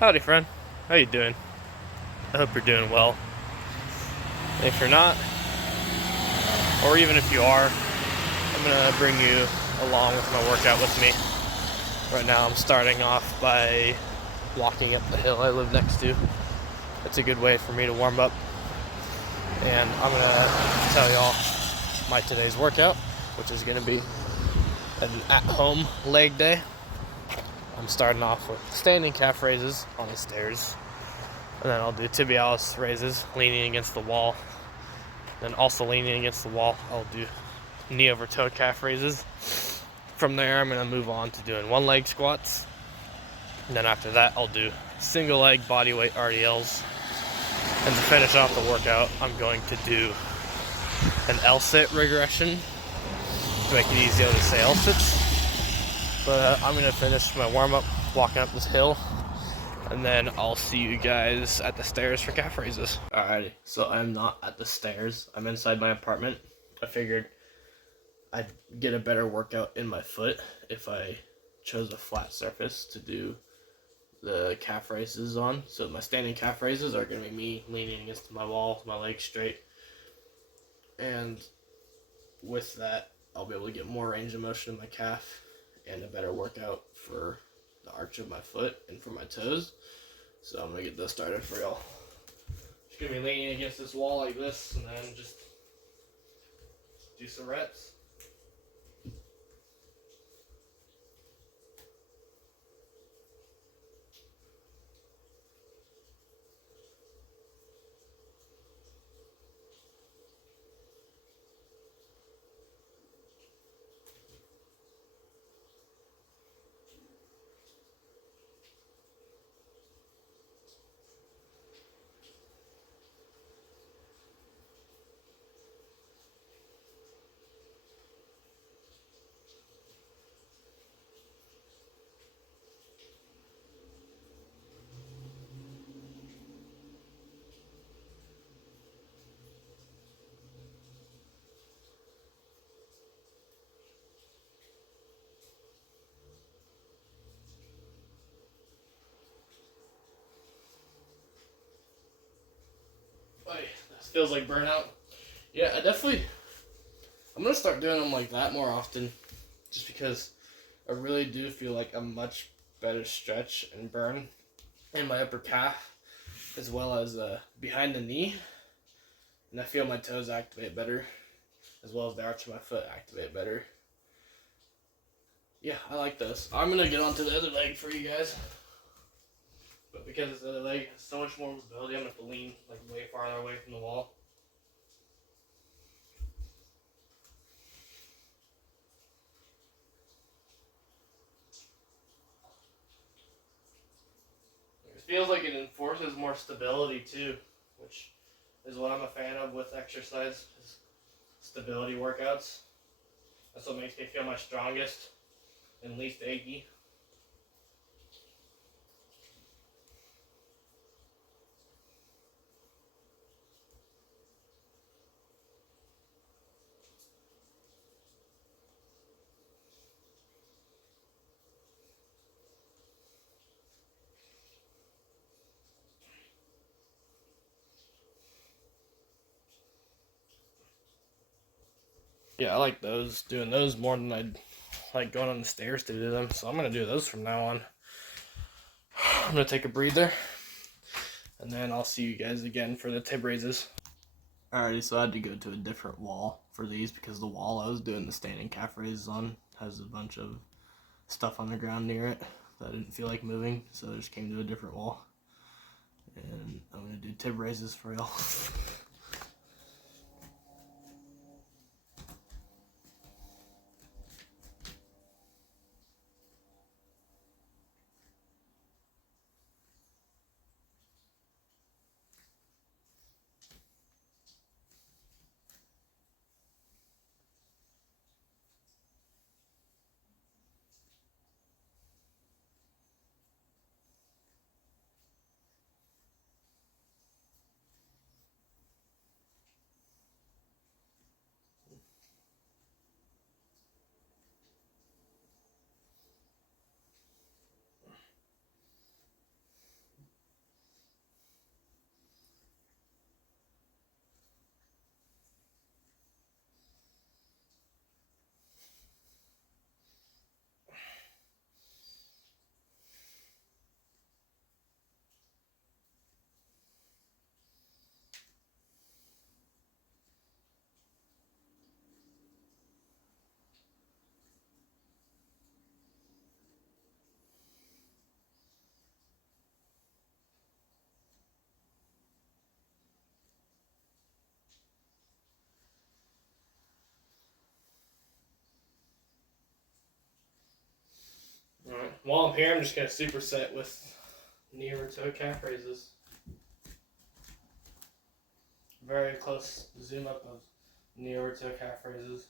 Howdy, friend. How you doing? I hope you're doing well. If you're not, or even if you are, I'm gonna bring you along with my workout with me. Right now, I'm starting off by walking up the hill I live next to. It's a good way for me to warm up, and I'm gonna tell y'all my today's workout, which is gonna be an at-home leg day. I'm starting off with standing calf raises on the stairs, and then I'll do tibialis raises leaning against the wall. Then also leaning against the wall, I'll do knee over toe calf raises. From there, I'm going to move on to doing one leg squats. And then after that, I'll do single leg bodyweight RDLs. And to finish off the workout, I'm going to do an L-sit regression to make it easier to say L-sits. But I'm going to finish my warm-up walking up this hill, and then I'll see you guys at the stairs for calf raises. Alrighty, so I'm not at the stairs. I'm inside my apartment. I figured I'd get a better workout in my foot if I chose a flat surface to do the calf raises on. So my standing calf raises are going to be me leaning against my wall, my legs straight. And with that, I'll be able to get more range of motion in my calf and a better workout for the arch of my foot and for my toes. So I'm going to get this started for y'all. Just going to be leaning against this wall like this, and then just do some reps. This feels like burnout. Yeah, I'm going to start doing them like that more often, just because I really do feel like a much better stretch and burn in my upper calf, as well as behind the knee. And I feel my toes activate better, as well as the arch of my foot activate better. Yeah, I like this. I'm going to get onto the other leg for you guys. But because it's the other leg, has so much more mobility, I'm going to have to lean like way farther away from the wall. It feels like it enforces more stability too, which is what I'm a fan of with exercise, is stability workouts. That's what makes me feel my strongest and least achy. Yeah, I like doing those more than I'd like going on the stairs to do them. So I'm going to do those from now on. I'm going to take a breather, and then I'll see you guys again for the tib raises. Alrighty, so I had to go to a different wall for these because the wall I was doing the standing calf raises on has a bunch of stuff on the ground near it that I didn't feel like moving, so I just came to a different wall. And I'm going to do tib raises for y'all. while I'm here, I'm just going to superset with knee over toe calf raises. Very close zoom up of knee over toe calf raises.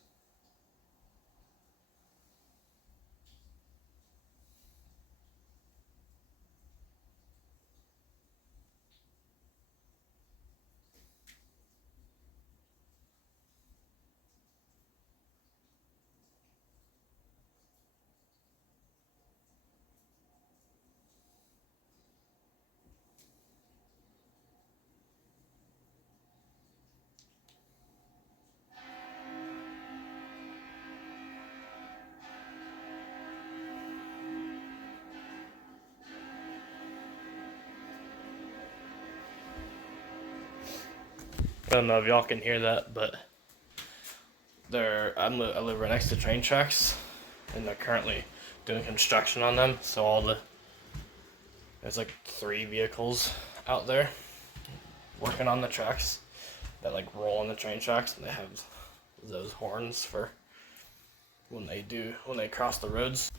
I don't know if y'all can hear that, but I live right next to train tracks, and they're currently doing construction on them. So there's like 3 vehicles out there working on the tracks that like roll on the train tracks, and they have those horns for when they cross the roads.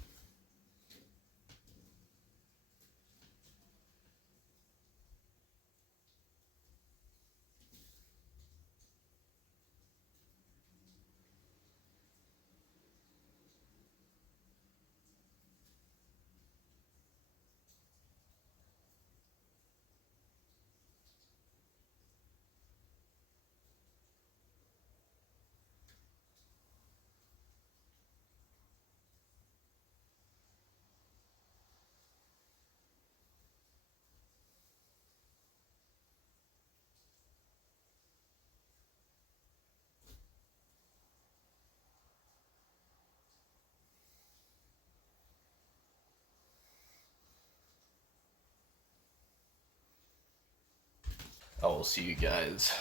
I will see you guys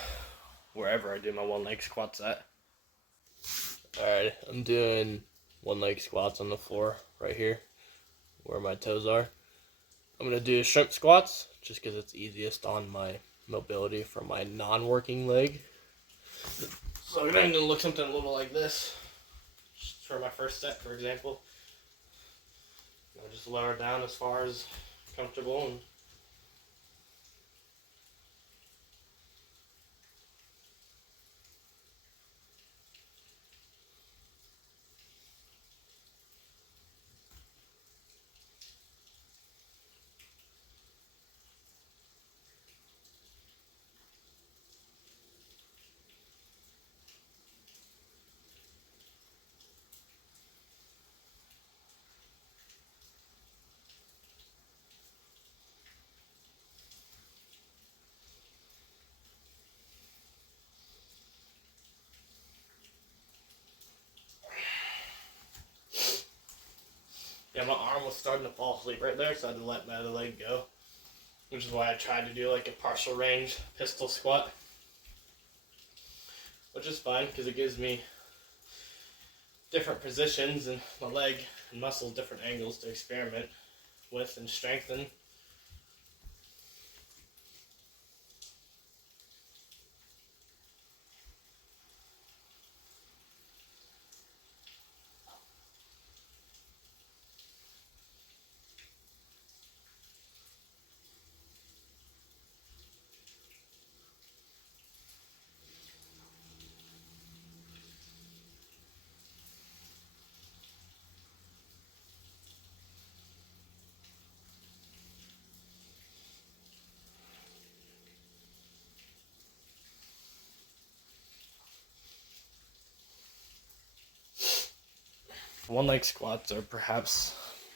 wherever I do my one leg squats at. Alright, I'm doing one leg squats on the floor right here where my toes are. I'm going to do shrimp squats just because it's easiest on my mobility for my non-working leg. So I'm going to look something a little like this just for my first set, for example. I'll just lower down as far as comfortable and yeah, my arm was starting to fall asleep right there, so I had to let my other leg go. Which is why I tried to do like a partial range pistol squat. Which is fine, because it gives me different positions in my leg and muscles, different angles to experiment with and strengthen. One leg squats are perhaps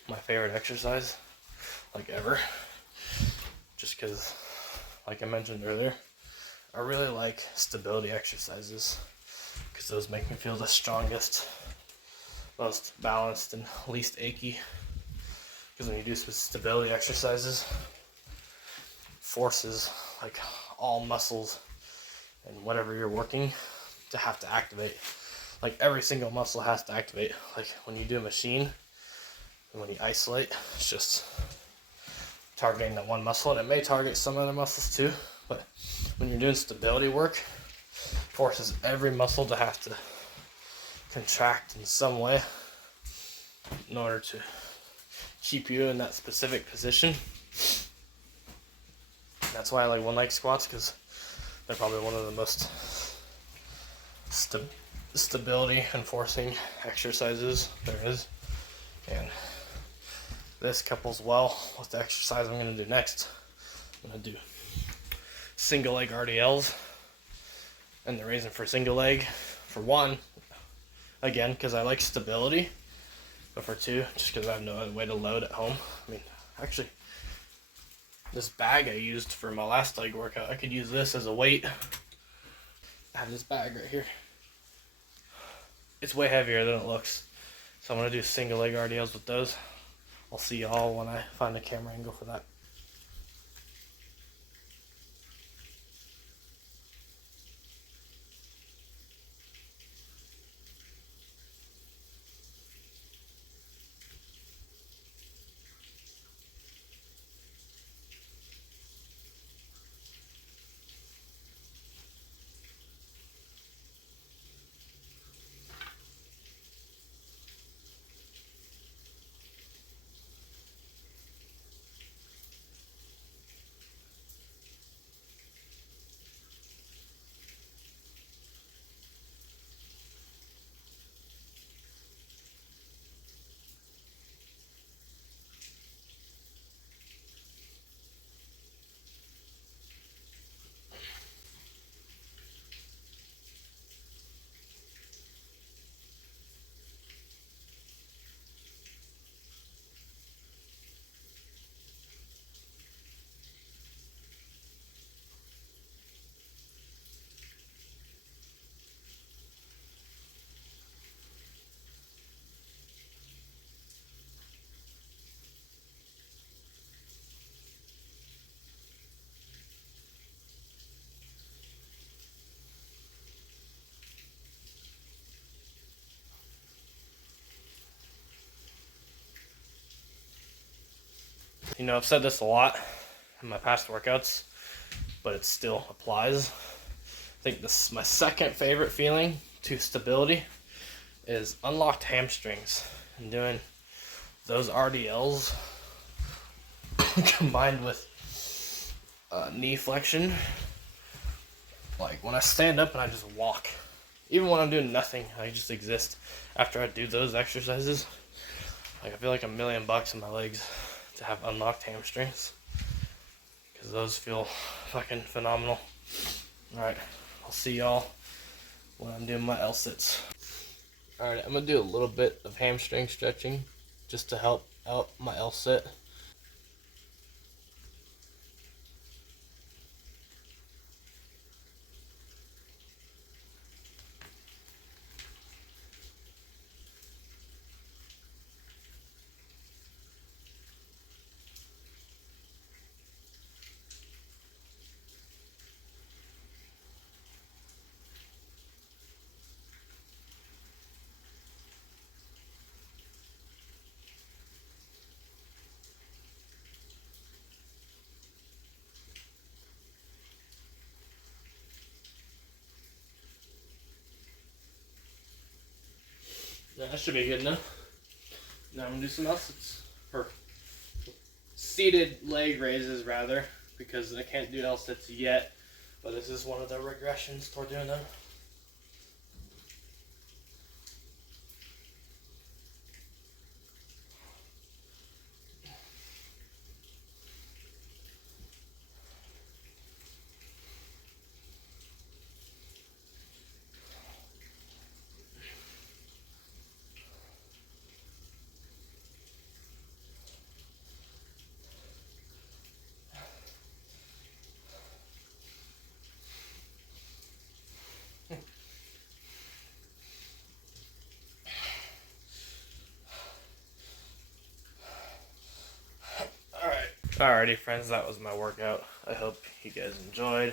my favorite exercise, like ever. Just because, like I mentioned earlier, I really like stability exercises because those make me feel the strongest, most balanced, and least achy. Because when you do stability exercises, forces like all muscles and whatever you're working to have to activate. Like every single muscle has to activate. Like when you do a machine and when you isolate, it's just targeting that one muscle, and it may target some other muscles too, but when you're doing stability work, forces every muscle to have to contract in some way in order to keep you in that specific position. That's why I like one leg squats, because they're probably one of the most stability enforcing exercises there is. And this couples well with the exercise I'm going to do next. I'm going to do single leg RDLs. And the reason for single leg, for one, again, because I like stability. But for two, just because I have no other way to load at home. I mean, actually, this bag I used for my last leg workout, I could use this as a weight. I have this bag right here. It's way heavier than it looks. So I'm going to do single leg RDLs with those. I'll see y'all when I find a camera angle for that. You know, I've said this a lot in my past workouts, but it still applies. I think this my second favorite feeling to stability is unlocked hamstrings, and doing those RDLs combined with knee flexion. Like when I stand up and I just walk, even when I'm doing nothing, I just exist. After I do those exercises, like I feel like $1,000,000 in my legs to have unlocked hamstrings, because those feel fucking phenomenal. Alright, I'll see y'all when I'm doing my L-sits. Alright, I'm going to do a little bit of hamstring stretching just to help out my L-sit. That should be good enough. Now I'm going to do some L-sits. Or seated leg raises, rather, because I can't do L-sits yet, but this is one of the regressions toward doing them. Alrighty friends, that was my workout. I hope you guys enjoyed.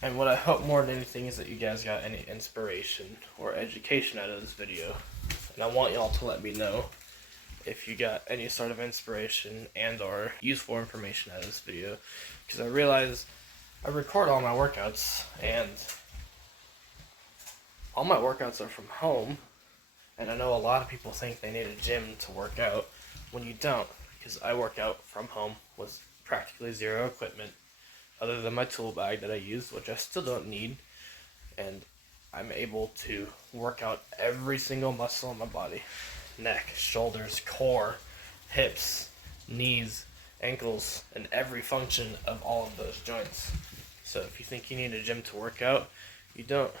And what I hope more than anything is that you guys got any inspiration or education out of this video. And I want y'all to let me know if you got any sort of inspiration and or useful information out of this video. Because I realize I record all my workouts, and all my workouts are from home. And I know a lot of people think they need a gym to work out. when you don't, because I work out from home with practically zero equipment other than my tool bag that I use, which I still don't need, and I'm able to work out every single muscle in my body: neck, shoulders, core, hips, knees, ankles, and every function of all of those joints. So if you think you need a gym to work out, you don't.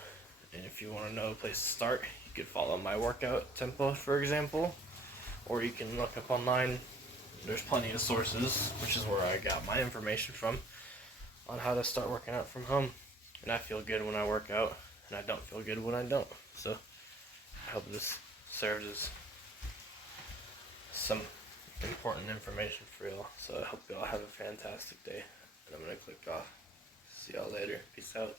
And if you want to know a place to start, you could follow my workout tempo, for example, or you can look up online. There's plenty of sources, which is where I got my information from, on how to start working out from home. And I feel good when I work out, and I don't feel good when I don't. So I hope this serves as some important information for y'all. So I hope y'all have a fantastic day. And I'm going to click off. See y'all later. Peace out.